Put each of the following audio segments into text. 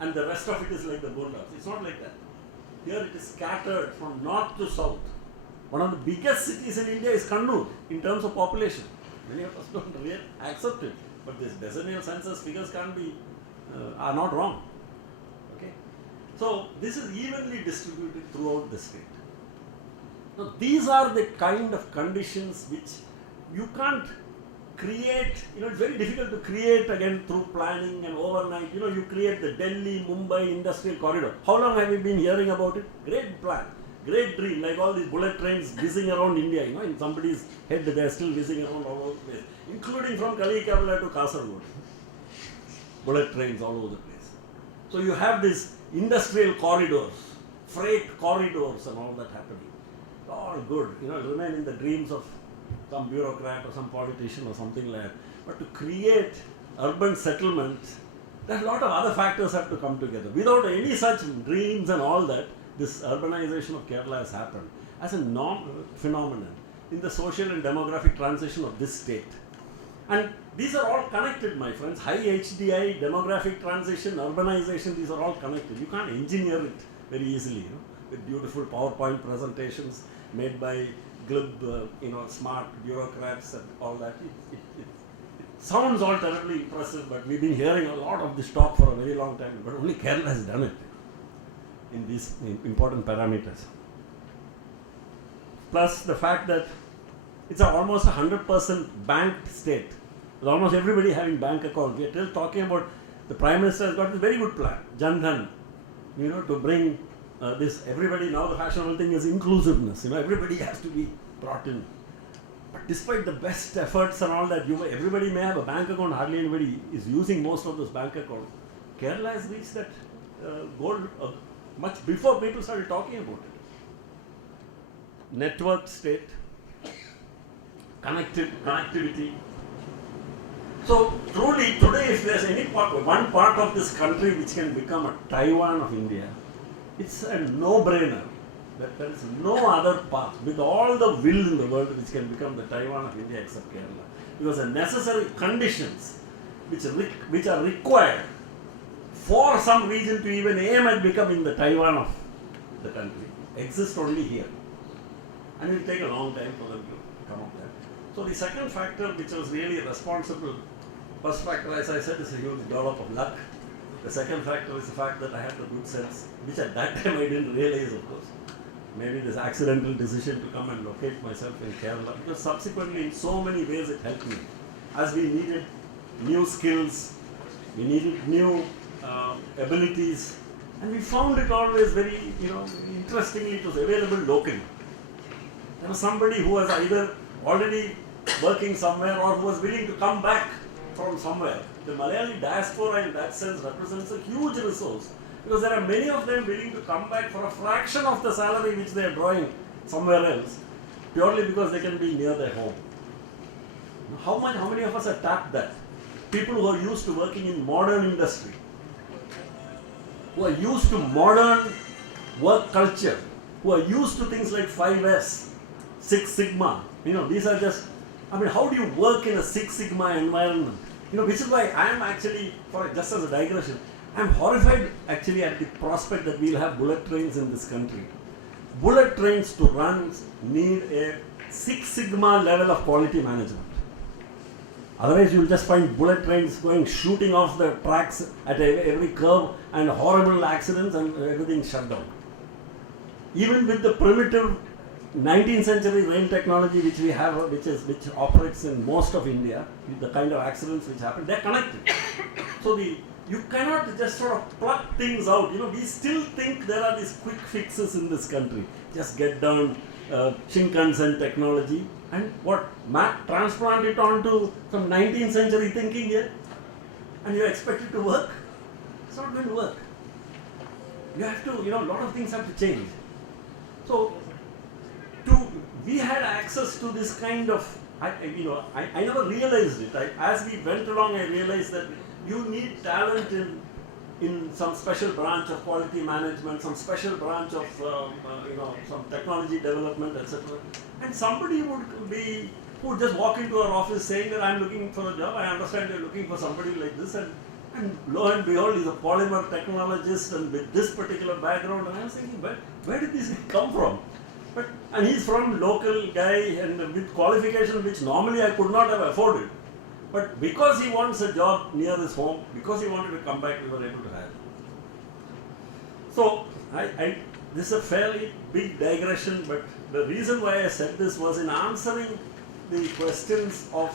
and the rest of it is like the Boondocks. It's not like that. Here it is scattered from north to south. One of the biggest cities in India is Kannur in terms of population. Many of us don't really accept it, but this decennial census figures are not wrong. Okay, so this is evenly distributed throughout the state. Now these are the kind of conditions which you can't create. It's very difficult to create again through planning and overnight. You create the Delhi-Mumbai industrial corridor. How long have you been hearing about it? Great plan, great dream, like all these bullet trains whizzing around India. In somebody's head they are still whizzing around all over the place, including from Kalikavla to Kasaragod. Bullet trains all over the place. So you have these industrial corridors, freight corridors and all that happening. All good, remain in the dreams of some bureaucrat or some politician or something like that. But to create urban settlement, there are a lot of other factors have to come together. Without any such dreams and all that, this urbanization of Kerala has happened as a phenomenon in the social and demographic transition of this state. And these are all connected, my friends. High HDI, demographic transition, urbanization, these are all connected. You can't engineer it very easily, with beautiful PowerPoint presentations made by glib, smart bureaucrats and all that. It sounds all terribly impressive, but we've been hearing a lot of this talk for a very long time, but only Kerala has done it in these important parameters. Plus the fact that it's almost 100% banked state, with almost everybody having bank accounts. We are still talking about the Prime Minister has got a very good plan, Jan Dhan, to bring this, everybody, now the fashionable thing is inclusiveness, everybody has to be brought in. But despite the best efforts and all that, everybody may have a bank account, hardly anybody is using most of those bank accounts. Kerala has reached that goal much before people started talking about it. Network state, connectivity. So truly today, if there's one part of this country which can become a Taiwan of India, it's a no-brainer. There is no other path with all the will in the world which can become the Taiwan of India except Kerala. Because the necessary conditions which are required for some region to even aim at becoming the Taiwan of the country exist only here. And it will take a long time for them to come up there. So the second factor which was really responsible, first factor, as I said, is a huge dollop of luck. The second factor is the fact that I had the good sense, which at that time I didn't realize, of course. Maybe this accidental decision to come and locate myself in Kerala, because subsequently in so many ways it helped me. As we needed new skills, we needed new abilities, and we found it always very, interestingly, it was available locally. There was somebody who was either already working somewhere or who was willing to come back from somewhere. The Malayali diaspora in that sense represents a huge resource, because there are many of them willing to come back for a fraction of the salary which they are drawing somewhere else, purely because they can be near their home. How many of us have tapped that? People who are used to working in modern industry, who are used to modern work culture, who are used to things like 5S, Six Sigma. These are just, how do you work in a Six Sigma environment? Which is why I am actually, just as a digression, I am horrified actually at the prospect that we will have bullet trains in this country. Bullet trains to run need a Six Sigma level of quality management. Otherwise you will just find bullet trains shooting off the tracks at every curve and horrible accidents and everything shut down. Even with the primitive 19th century rail technology which we have, which operates in most of India, with the kind of accidents which happen, they are connected. So you cannot just sort of pluck things out. We still think there are these quick fixes in this country. Just get down Shinkansen technology and transplant it onto some 19th century thinking here, and you expect it to work. It's not going to work. You have to, a lot of things have to change. So we had access to this kind of, I never realized it. As we went along, I realized that you need talent in some special branch of quality management, some special branch of, some technology development, etc. And somebody would just walk into our office saying that I'm looking for a job. I understand you're looking for somebody like this, and And lo and behold, he's a polymer technologist and with this particular background. And I was thinking, where did this come from? And he's from local guy and with qualification which normally I could not have afforded. But because he wants a job near his home, because he wanted to come back, we were able to hire him. So, this is a fairly big digression, but the reason why I said this was in answering the questions of,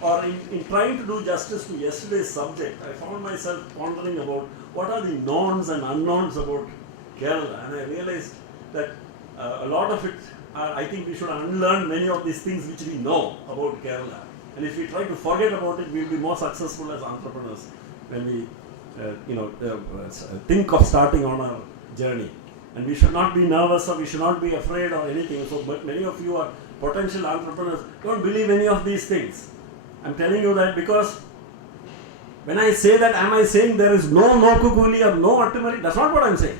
or in trying to do justice to yesterday's subject, I found myself pondering about what are the knowns and unknowns about Kerala, and I realized that a lot of it, I think we should unlearn many of these things which we know about Kerala. And if we try to forget about it, we will be more successful as entrepreneurs when we think of starting on our journey. And we should not be nervous or we should not be afraid or anything. So, but many of you are potential entrepreneurs, don't believe any of these things. I'm telling you that because when I say that, am I saying there is no Nokuguli or no Attimari? That's not what I'm saying.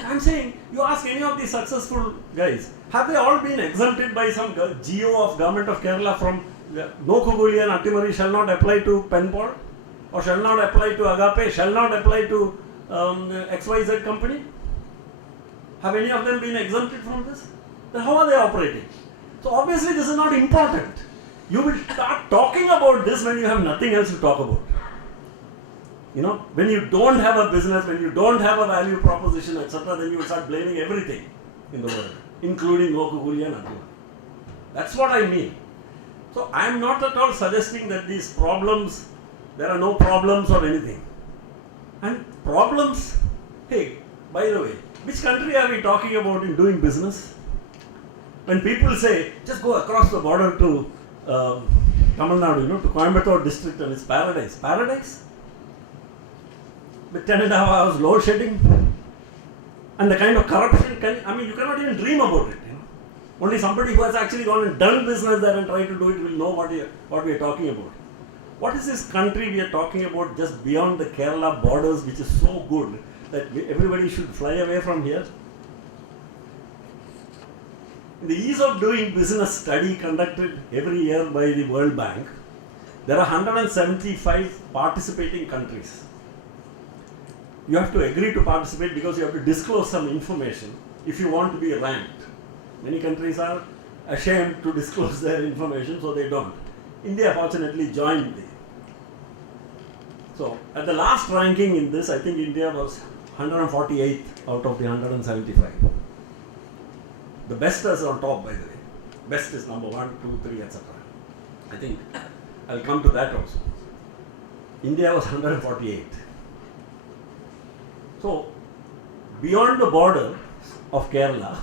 I'm saying, you ask any of these successful guys, have they all been exempted by some GO of Government of Kerala from Nokuguli and Attimari shall not apply to Penpod, or shall not apply to Agape, shall not apply to XYZ company? Have any of them been exempted from this? Then how are they operating? So obviously this is not important. You will start talking about this when you have nothing else to talk about. You know, when you don't have a business, when you don't have a value proposition, etc., then you will start blaming everything in the world, including Nokuguli and Attimari. That's what I mean. So I am not at all suggesting that these problems, there are no problems or anything. And problems, hey, by the way, which country are we talking about in doing business? When people say, just go across the border to Tamil Nadu, to Coimbatore district and it's paradise. Paradise? With 10.5 hours load shedding? And the kind of corruption, you cannot even dream about it. Only somebody who has actually gone and done business there and tried to do it will know what we are talking about. What is this country we are talking about just beyond the Kerala borders, which is so good that everybody should fly away from here? In the ease of doing business study conducted every year by the World Bank, there are 175 participating countries. You have to agree to participate because you have to disclose some information if you want to be ranked. Many countries are ashamed to disclose their information, so they don't. India fortunately joined So at the last ranking in this, I think India was 148th out of the 175. The best is on top, by the way. Best is number 1, 2, 3, etc. I think I'll come to that also. India was 148. So beyond the border of Kerala,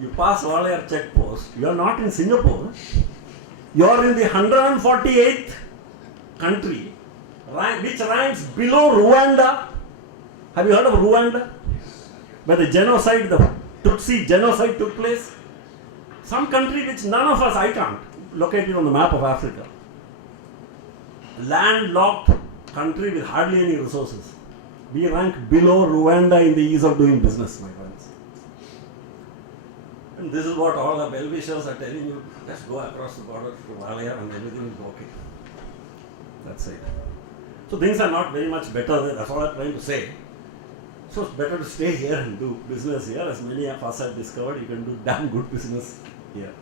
you pass Walayar checkpost, you are not in Singapore, you are in the 148th country, which ranks below Rwanda. Have you heard of Rwanda? Where the genocide, the Tutsi genocide took place. Some country which none of us, I can't locate it on the map of Africa. Landlocked country with hardly any resources. We rank below Rwanda in the ease of doing business, my friends. And this is what all the well-wishers are telling you. Just go across the border to Walayar and everything will be okay. That's it. So things are not very much better there. That's all I'm trying to say. So it's better to stay here and do business here. As many of us have discovered, you can do damn good business here.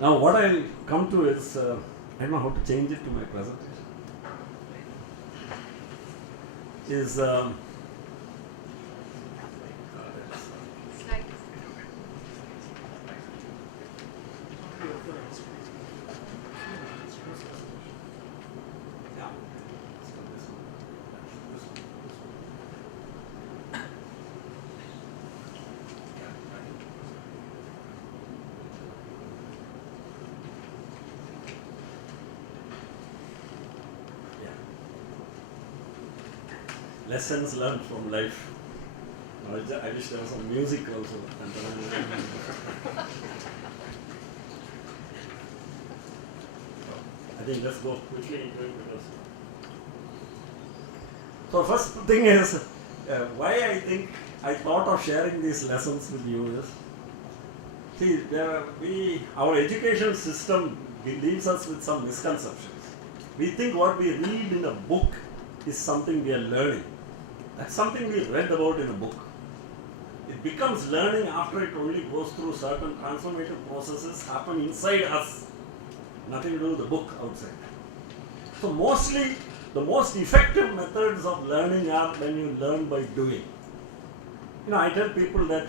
Now what I'll come to is, I don't know how to change it to my presentation. Is lessons learned from life. I wish there was some music also. I think let's go quickly into it. So first thing is, why I think I thought of sharing these lessons with you is, see, our education system leaves us with some misconceptions. We think what we read in a book is something we are learning. That's something we read about in a book. It becomes learning after it only goes through certain transformative processes happen inside us. Nothing to do with the book outside. So mostly, the most effective methods of learning are when you learn by doing. I tell people that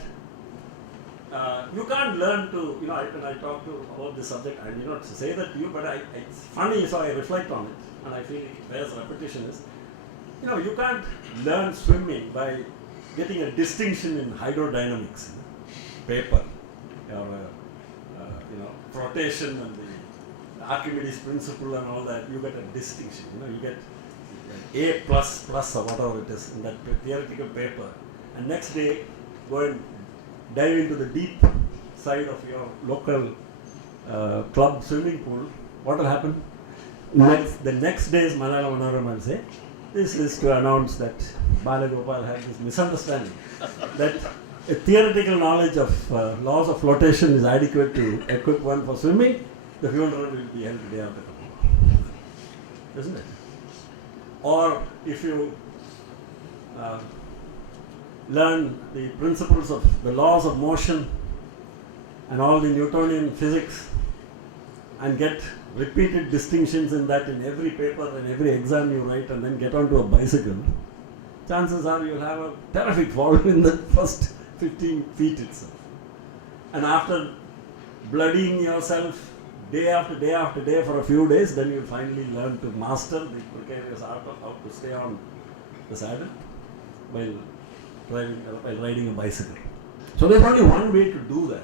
you can't learn to, when I talk about this subject, I may not say that to you, but it's funny, so I reflect on it, and I feel it bears repetition is, you can't learn swimming by getting a distinction in hydrodynamics, paper, or flotation and the Archimedes principle and all that. You get a distinction, you get A plus or whatever it is in that theoretical paper, and next day go and dive into the deep side of your local club swimming pool. What will happen? The next day's Malayalam Manoram will say, this is to announce that Balagopal had this misunderstanding that a theoretical knowledge of laws of flotation is adequate to equip one for swimming. The funeral will be held day after tomorrow. Isn't it? Or if you learn the principles of the laws of motion and all the Newtonian physics and get repeated distinctions in that in every paper and every exam you write, and then get onto a bicycle, chances are you'll have a terrific fall in the first 15 feet itself. And after bloodying yourself day after day after day for a few days, then you'll finally learn to master the precarious art of how to stay on the saddle while riding a bicycle. So there's only one way to do that,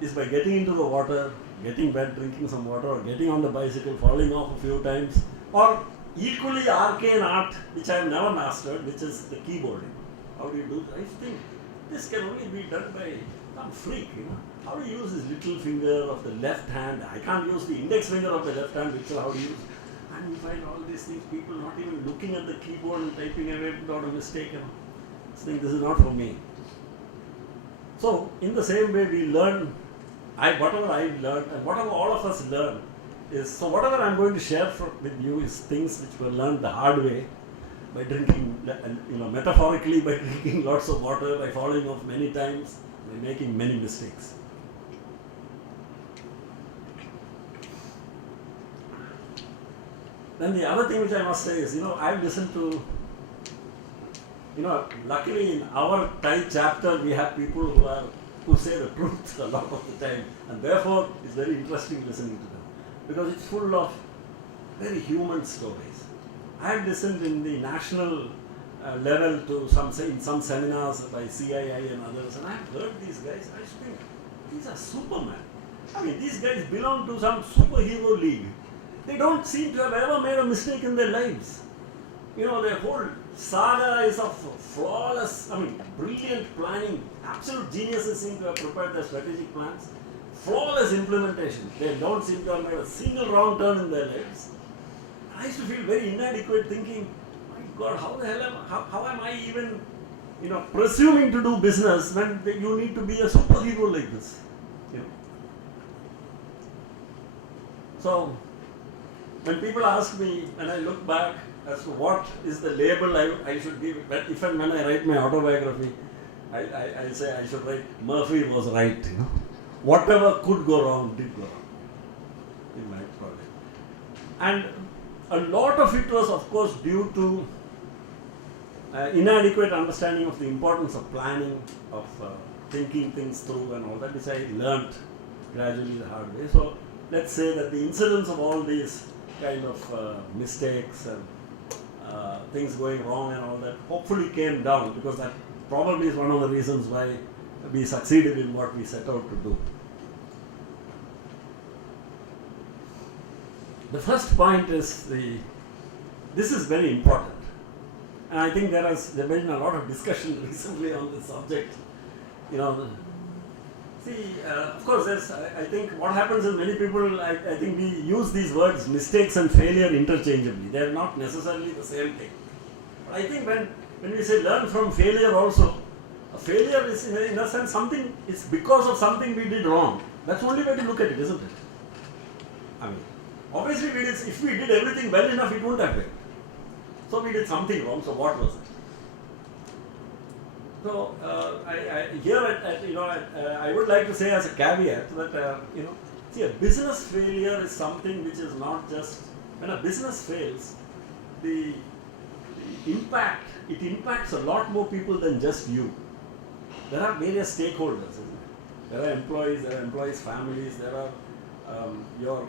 is by getting into the water, getting wet, drinking some water, or getting on the bicycle, falling off a few times, or equally arcane art, which I have never mastered, which is the keyboarding. How do you do that? I think this can only be done by some freak, How do you use this little finger of the left hand? I can't use the index finger of the left hand, which is how to use. And you find all these things, people not even looking at the keyboard and typing away without a mistake, I think this is not for me. So, in the same way we learn, whatever I've learned and whatever all of us learn is, so whatever I'm going to share with you is things which were learned the hard way, by drinking, metaphorically by drinking lots of water, by falling off many times, by making many mistakes. Then the other thing which I must say is, I've listened to, luckily in our Thai chapter we have people who say the truth a lot of the time, and therefore it's very interesting listening to them, because it's full of very human stories. I have listened in the national level to in some seminars by CII and others, and I have heard these guys. I think these are supermen. These guys belong to some superhero league. They don't seem to have ever made a mistake in their lives. Their whole saga is of flawless, brilliant planning. Absolute geniuses seem to have prepared their strategic plans. Flawless implementation. They don't seem to have made a single wrong turn in their lives. I used to feel very inadequate, thinking, my God, how am I even, presuming to do business when you need to be a superhero like this? So, when people ask me, and I look back as to what is the label I should give, if and when I write my autobiography, I say I should write, Murphy was right. Whatever could go wrong, did go wrong in my project. And a lot of it was, of course, due to inadequate understanding of the importance of planning, of thinking things through and all that, which I learnt gradually the hard way. So let's say that the incidence of all these kind of mistakes and things going wrong and all that hopefully came down, because that probably is one of the reasons why we succeeded in what we set out to do. The first point is this is very important, and I think there has been a lot of discussion recently on this subject. Of course, I think what happens is many people, I think we use these words mistakes and failure interchangeably. They are not necessarily the same thing. But I think when we say learn from failure also, a failure is in a sense something, it's because of something we did wrong. That's the only way to look at it, isn't it? Obviously, if we did everything well enough, it wouldn't have been. So we did something wrong. So what was it? So I would like to say as a caveat that see, a business failure is something which is not just when a business fails, the impact, it impacts a lot more people than just you. There are various stakeholders, isn't it? There are employees' families, there are your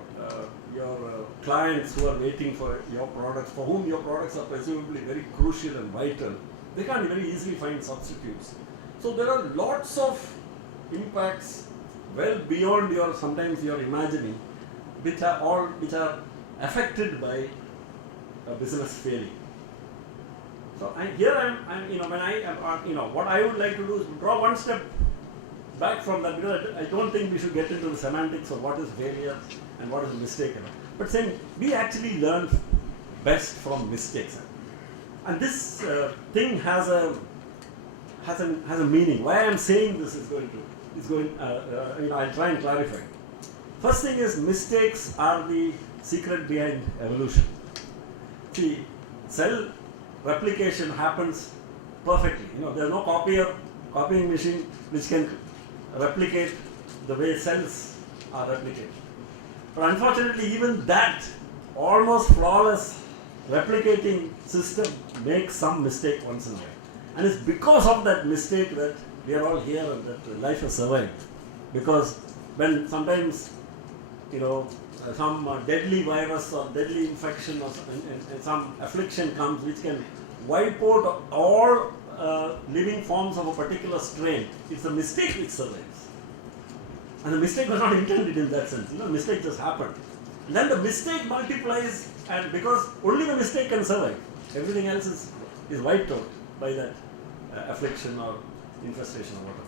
clients who are waiting for your products, for whom your products are presumably very crucial and vital. They can't very easily find substitutes. So there are lots of impacts well beyond sometimes your imagining, which are affected by a business failing. So what I would like to do is draw one step back from that, because I don't think we should get into the semantics of what is failure and what is a mistake. But saying we actually learn best from mistakes, and this thing has a meaning. Why I am saying this I'll try and clarify. First thing is, mistakes are the secret behind evolution. See, cell replication happens perfectly. There is no copying machine which can replicate the way cells are replicated. But unfortunately, even that almost flawless replicating system makes some mistake once in a while. And it's because of that mistake that we are all here and that life has survived. Because when sometimes, some deadly virus or deadly infection or some affliction comes which can wipe out all living forms of a particular strain, it's a mistake which survives. And the mistake was not intended in that sense. The mistake just happened. And then the mistake multiplies, and because only the mistake can survive, everything else is wiped out by that affliction or infestation or whatever.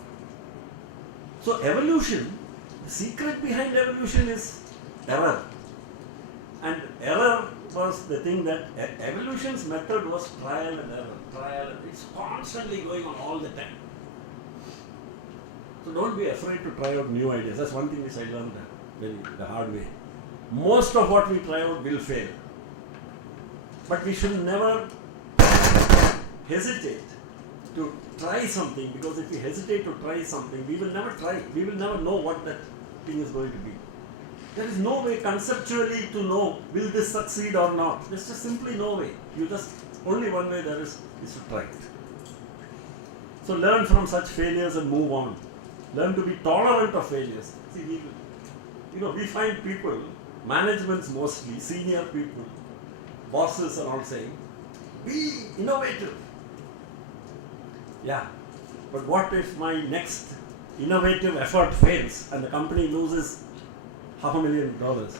So evolution, the secret behind evolution is error. And error was the thing that evolution's method was trial and error. It's constantly going on all the time. So don't be afraid to try out new ideas. That's one thing which I learned the hard way. Most of what we try out will fail. But we should never hesitate to try something, because if we hesitate to try something, we will never try it. We will never know what that thing is going to be. There is no way conceptually to know will this succeed or not. There's just simply no way. Only one way there is to try it. So learn from such failures and move on. Learn to be tolerant of failures. See, we find people, managements mostly, senior people, bosses are all saying, be innovative. Yeah, but what if my next innovative effort fails and the company loses $500,000?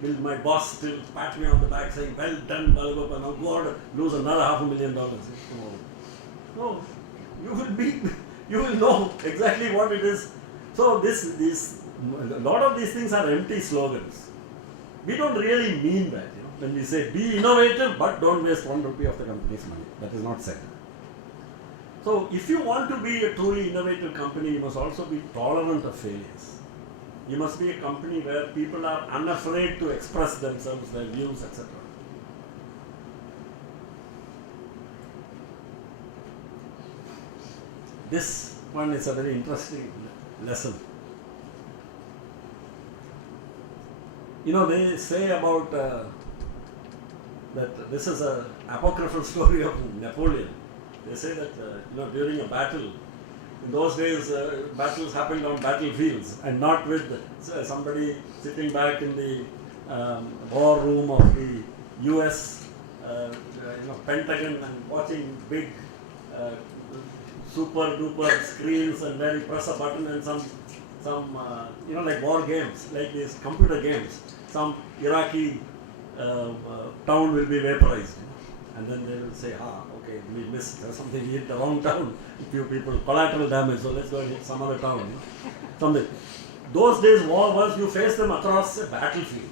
Will my boss still pat me on the back saying, well done, Balagopal, now go out and lose another $500,000? No, you will know exactly what it is. So a lot of these things are empty slogans. We don't really mean that. When we say be innovative, but don't waste ₹1 of the company's money. That is not said. So if you want to be a truly innovative company, you must also be tolerant of failures. You must be a company where people are unafraid to express themselves, their views, etc. This one is a very interesting lesson. They say about that this is an apocryphal story of Napoleon. They say that during a battle, in those days battles happened on battlefields and not with somebody sitting back in the war room of the US Pentagon and watching big super duper screens, and where you press a button and some like war games, like these computer games, some Iraqi town will be vaporized, and then they will say, okay, we missed something, we hit the wrong town, a few people, collateral damage, so let's go and hit some other town, something. Those days war was, you face them across a battlefield.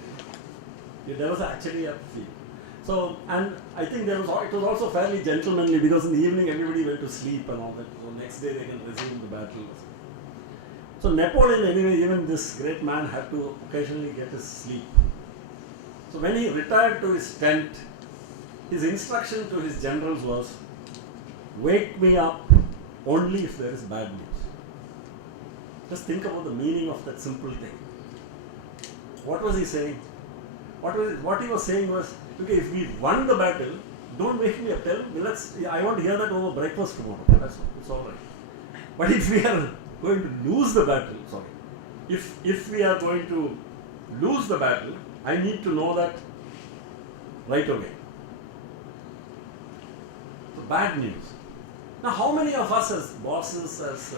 There was actually a field. So, and I think it was also fairly gentlemanly, because in the evening everybody went to sleep and all that, so next day they can resume the battle. So Napoleon, anyway, even this great man had to occasionally get his sleep. So when he retired to his tent, his instruction to his generals was, wake me up only if there is bad news. Just think about the meaning of that simple thing. What was he saying? What he was saying was, okay, if we won the battle, don't wake me up. Tell me, I want to hear that over breakfast tomorrow. It's all right. But if we are going to lose the battle, if we are going to lose the battle, I need to know that right away. So bad news. Now, how many of us as bosses, as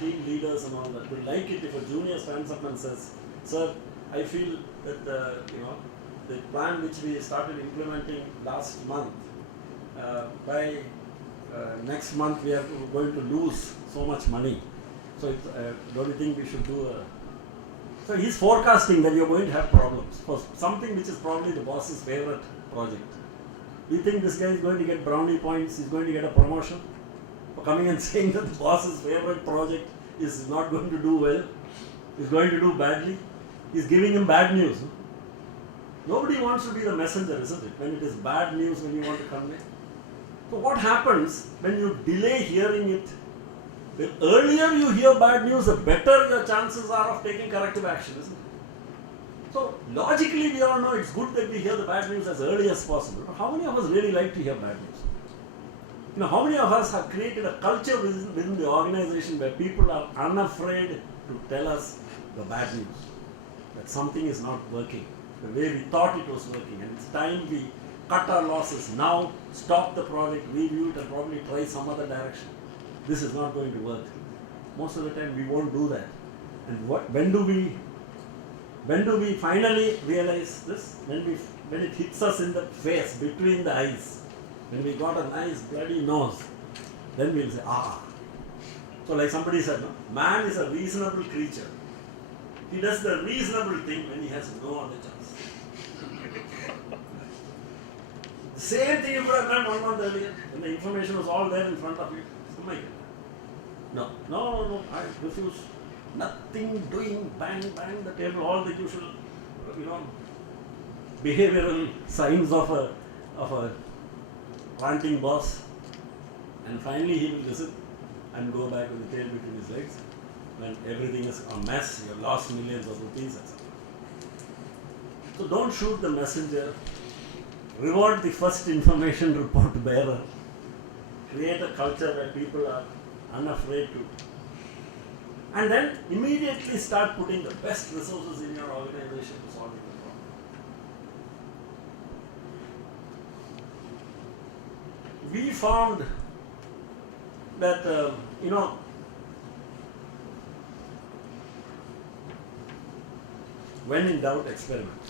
team leaders and all that, would like it if a junior stands up and says, sir, I feel that the plan which we started implementing last month, by next month we are going to lose so much money. So don't you think we should do So he's forecasting that you're going to have problems for something which is probably the boss's favorite project. Do you think this guy is going to get brownie points, he's going to get a promotion for coming and saying that the boss's favorite project is not going to do well, is going to do badly? He's giving him bad news. Nobody wants to be the messenger, isn't it? When it is bad news when you want to convey. So what happens when you delay hearing it? The earlier you hear bad news, the better your chances are of taking corrective action, isn't it? So logically we all know it's good that we hear the bad news as early as possible. But how many of us really like to hear bad news? How many of us have created a culture within the organization where people are unafraid to tell us the bad news? That something is not working the way we thought it was working, and it's time we cut our losses now, stop the project, review it, and probably try some other direction. This is not going to work. Most of the time we won't do that. And when do we finally realize this? When it hits us in the face, between the eyes, when we got a nice bloody nose, then we'll say, So like somebody said, no? Man is a reasonable creature. He does the reasonable thing when he has no other chance. The same thing you could have done 1 month earlier, when the information was all there in front of you. No, I refuse. Nothing doing, bang, the table, all the usual, behavioral signs of a ranting boss. And finally he will listen and go back with the tail between his legs. When everything is a mess, you have lost millions of rupees, etc. So don't shoot the messenger. Reward the first information report bearer. Create a culture where people are unafraid to. And then immediately start putting the best resources in your organization to solve the problem. We found that, when in doubt, experiment.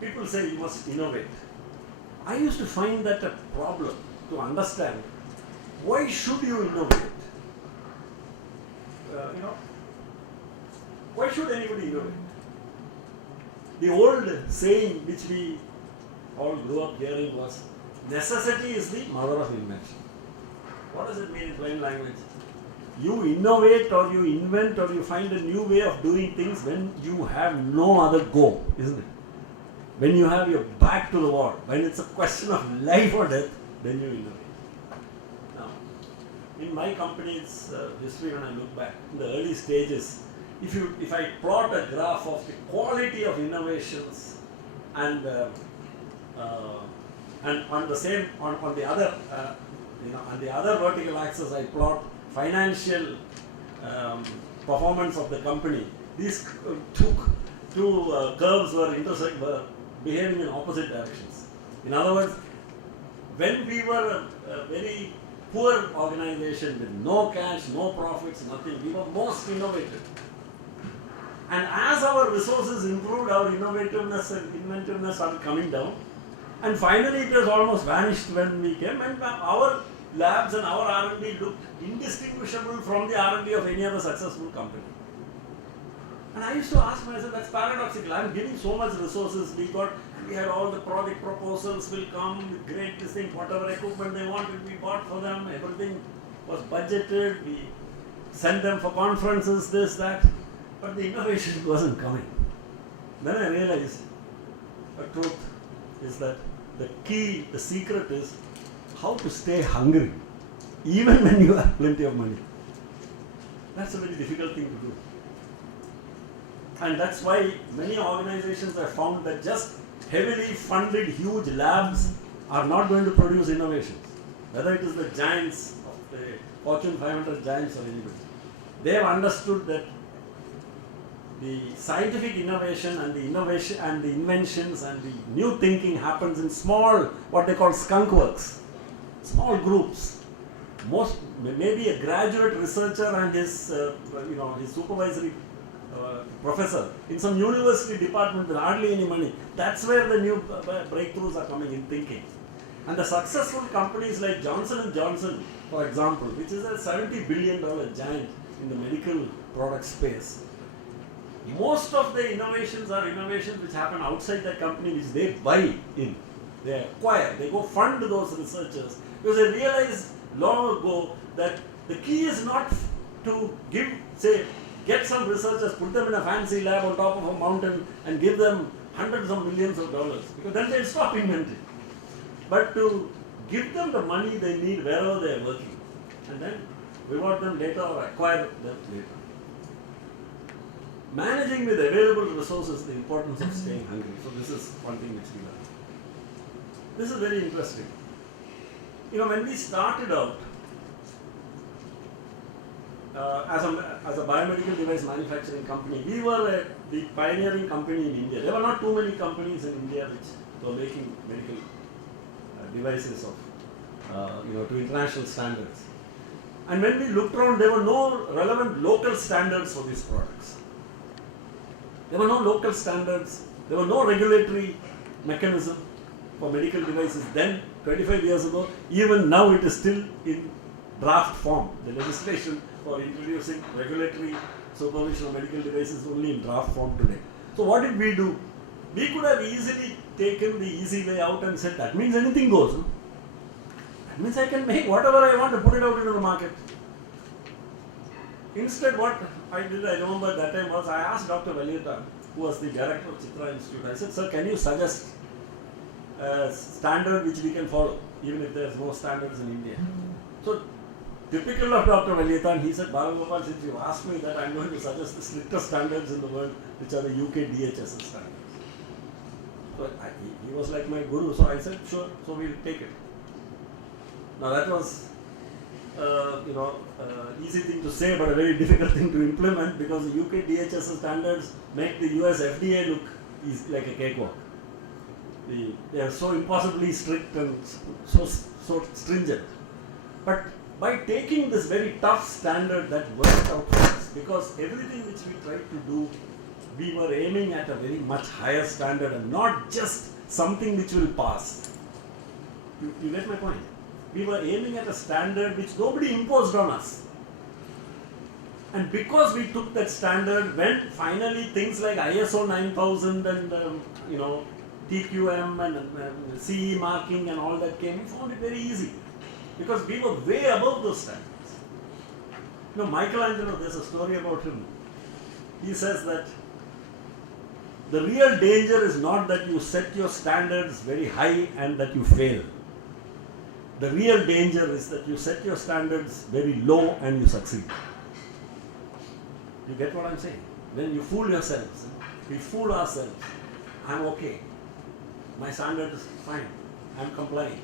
People say you must innovate. I used to find that a problem to understand. Why should you innovate? Why should anybody innovate? The old saying which we all grew up hearing was, necessity is the mother of invention. What does it mean in plain language? You innovate or you invent or you find a new way of doing things when you have no other go, isn't it? When you have your back to the wall, when it's a question of life or death, then you innovate. Now, in my company's history, when I look back, in the early stages, if I plot a graph of the quality of innovations and on the other vertical axis, I plot financial performance of the company. These two curves were behaving in opposite directions. In other words, when we were a very poor organization with no cash, no profits, nothing, we were most innovative. And as our resources improved, our innovativeness and inventiveness started coming down. And finally it has almost vanished when we came, and our labs and our R&D looked indistinguishable from the R&D of any other successful company. And I used to ask myself, that's paradoxical. I'm giving so much resources. We had all the project proposals will come with great this thing, whatever equipment they wanted, we bought for them, everything was budgeted, we sent them for conferences, this, that, but the innovation wasn't coming. Then I realized, truth is that the key, the secret is how to stay hungry even when you have plenty of money. That's a very difficult thing to do. And that's why many organizations have found that just heavily funded huge labs are not going to produce innovations. Whether it is the giants of the Fortune 500 giants or anybody. They have understood that the scientific innovation and the inventions and the new thinking happens in small, what they call skunk works, small groups. Maybe a graduate researcher and his supervisory professor in some university department with hardly any money. That's where the new breakthroughs are coming in thinking. And the successful companies like Johnson & Johnson, for example, which is a $70 billion giant in the medical product space. Most of the innovations are innovations which happen outside that company, which they buy in, they acquire, they go fund those researchers, because they realized long ago that the key is not to get some researchers, put them in a fancy lab on top of a mountain and give them hundreds of millions of dollars, because then they'll stop inventing. But to give them the money they need wherever they are working, and then reward them later or acquire them later. Managing with available resources the importance of staying hungry. So this is one thing which we learned. This is very interesting. When we started out as a biomedical device manufacturing company, we were the pioneering company in India. There were not too many companies in India which were making medical devices of to international standards. And when we looked around, there were no relevant local standards for these products. There were no local standards, there were no regulatory mechanism for medical devices then, 25 years ago. Even now it is still in draft form. The legislation for introducing regulatory supervision of medical devices is only in draft form today. So what did we do? We could have easily taken the easy way out and said, that means anything goes. No? That means I can make whatever I want to put it out into the market. Instead, what I did, I remember that time was, I asked Dr. Valieta, who was the director of Chitra Institute, I said, sir, can you suggest a standard which we can follow, even if there is no standards in India? So, typical of Dr. Valieta, and he said, Balagopal, since you asked me that, I am going to suggest the strictest standards in the world, which are the UK DHS standards. So, he was like my guru, so I said, sure, so we'll take it. Now that was easy thing to say, but a very difficult thing to implement, because the UK DHS standards make the US FDA look like a cakewalk. They are so impossibly strict and so stringent. But by taking this very tough standard that worked out for us, because everything which we tried to do, we were aiming at a very much higher standard and not just something which will pass. You get my point? We were aiming at a standard which nobody imposed on us. And because we took that standard, when finally things like ISO 9000 and TQM and CE marking and all that came, we found it very easy. Because we were way above those standards. Michelangelo, there's a story about him. He says that the real danger is not that you set your standards very high and that you fail. The real danger is that you set your standards very low and you succeed. You get what I'm saying? When you fool yourselves, we fool ourselves. I'm okay. My standard is fine. I'm complying.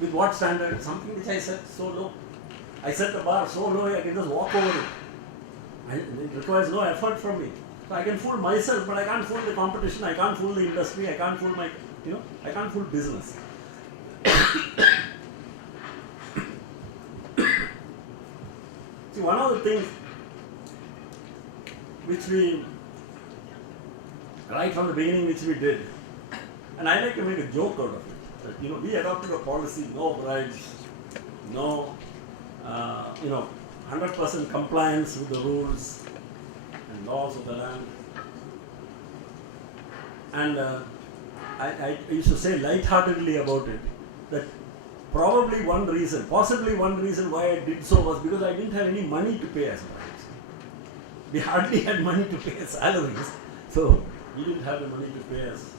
With what standard? Something which I set so low. I set the bar so low I can just walk over it. It requires no effort from me. So I can fool myself, but I can't fool the competition, I can't fool the industry, I can't fool I can't fool business. See, one of the things which we, right from the beginning, which we did, and I like to make a joke out of it, that, we adopted a policy, no bribes, no, 100% compliance with the rules and laws of the land. And I used to say lightheartedly about it, that possibly one reason why I did so was because I didn't have any money to pay as bribes. We hardly had money to pay as salaries, so we didn't have the money to pay as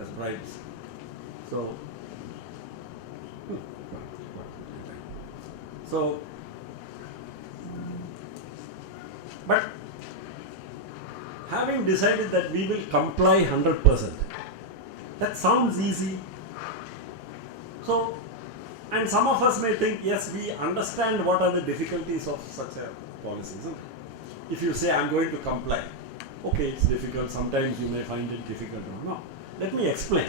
as bribes. So, so, but having decided that we will comply 100%, that sounds easy. So, and some of us may think, yes, we understand what are the difficulties of such a policy. So, if you say, I'm going to comply, okay, it's difficult, sometimes you may find it difficult. No, let me explain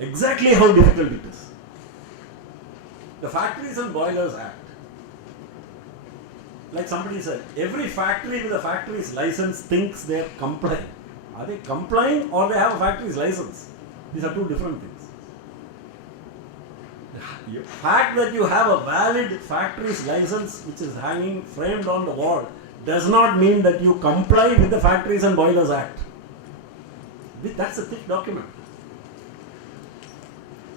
exactly how difficult it is. The Factories and Boilers Act, like somebody said, every factory with a factory's license thinks they are complying. Are they complying or they have a factory's license? These are two different things. The fact that you have a valid factory's license which is hanging framed on the wall does not mean that you comply with the Factories and Boilers Act. That's a thick document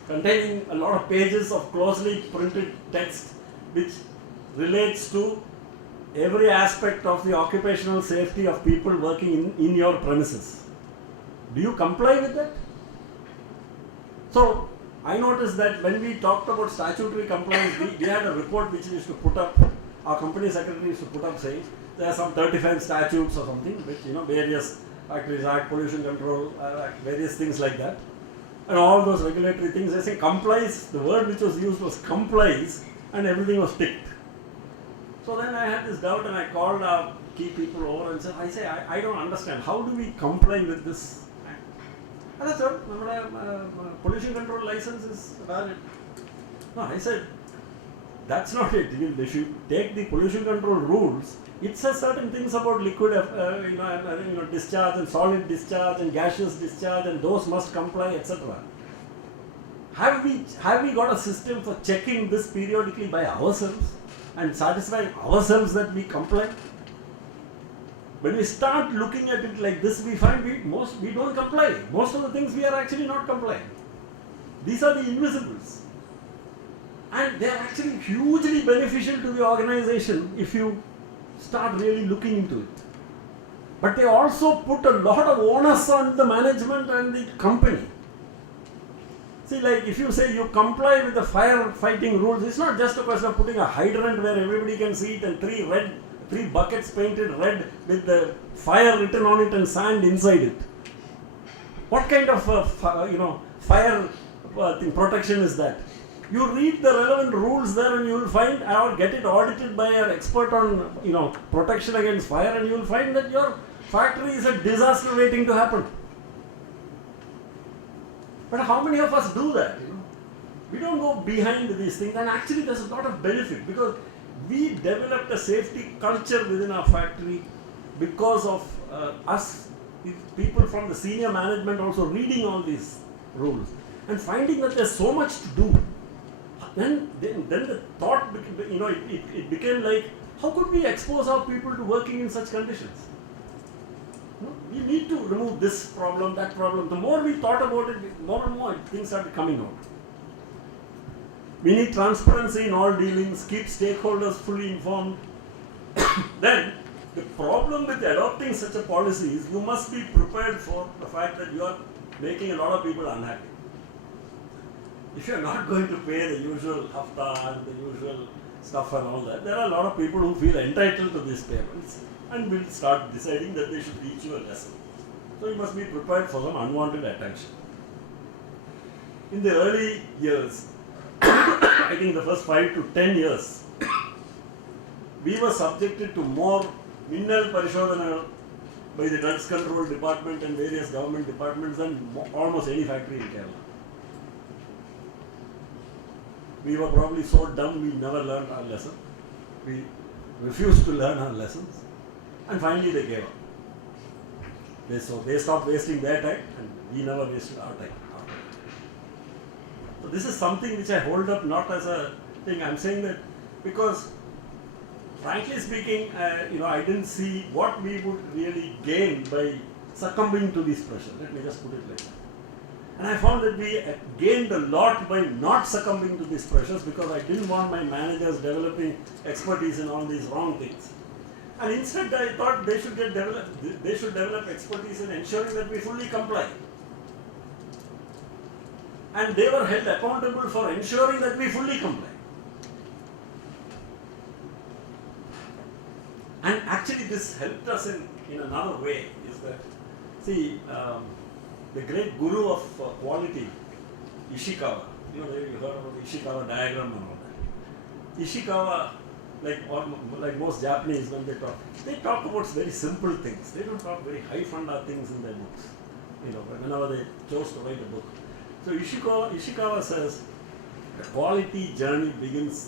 containing a lot of pages of closely printed text which relates to every aspect of the occupational safety of people working in your premises. Do you comply with that? So, I noticed that when we talked about statutory compliance, we had a report which we used to put up, our company secretary used to put up saying, there are some 35 statutes or something, which, various Factories Act, Pollution Control Act, various things like that. And all those regulatory things, they say complies, the word which was used was complies, and everything was ticked. So then I had this doubt and I called our key people over and said, I don't understand, how do we comply with this act? And I said, pollution control license is valid. No, I said, that's not it. If you take the pollution control rules, it says certain things about liquid, discharge and solid discharge and gaseous discharge, and those must comply, etc. Have we got a system for checking this periodically by ourselves and satisfying ourselves that we comply? When we start looking at it like this, we find we don't comply. Most of the things we are actually not complying. These are the invisibles. And they are actually hugely beneficial to the organization if you start really looking into it. But they also put a lot of onus on the management and the company. See, like if you say you comply with the firefighting rules, it's not just a question of putting a hydrant where everybody can see it and three buckets painted red with the fire written on it and sand inside it. What kind of fire protection is that? You read the relevant rules there and you will find, or get it audited by an expert on protection against fire, and you will find that your factory is a disaster waiting to happen. But how many of us do that? We don't go behind these things, and actually there's a lot of benefit because we developed a safety culture within our factory because of us, people from the senior management also reading all these rules and finding that there's so much to do. Then the thought, it became like, how could we expose our people to working in such conditions? We need to remove this problem, that problem. The more we thought about it, more and more things started coming out. We need transparency in all dealings, keep stakeholders fully informed. Then, the problem with adopting such a policy is you must be prepared for the fact that you are making a lot of people unhappy. If you are not going to pay the usual hafta and the usual stuff and all that, there are a lot of people who feel entitled to these payments and will start deciding that they should teach you a lesson. So you must be prepared for some unwanted attention. In the early years, I think the first 5 to 10 years, we were subjected to more minnal parishodhana by the Drugs Control Department and various government departments than almost any factory in Kerala. We were probably so dumb we never learned our lesson. We refused to learn our lessons, and finally they gave up. They stopped wasting their time, and we never wasted our time. So this is something which I hold up not as a thing. I'm saying that because, frankly speaking, I didn't see what we would really gain by succumbing to this pressure. Let me just put it like that. And I found that we gained a lot by not succumbing to these pressures because I didn't want my managers developing expertise in all these wrong things. And instead I thought they should develop expertise in ensuring that we fully comply. and they were held accountable for ensuring that we fully comply. And actually this helped us in another way, is that, see, the great guru of quality, Ishikawa, you heard about the Ishikawa diagram and all that. Ishikawa, like most Japanese, when they talk about very simple things. They don't talk very high funda things in their books, whenever they chose to write a book. So Ishikawa says, the quality journey begins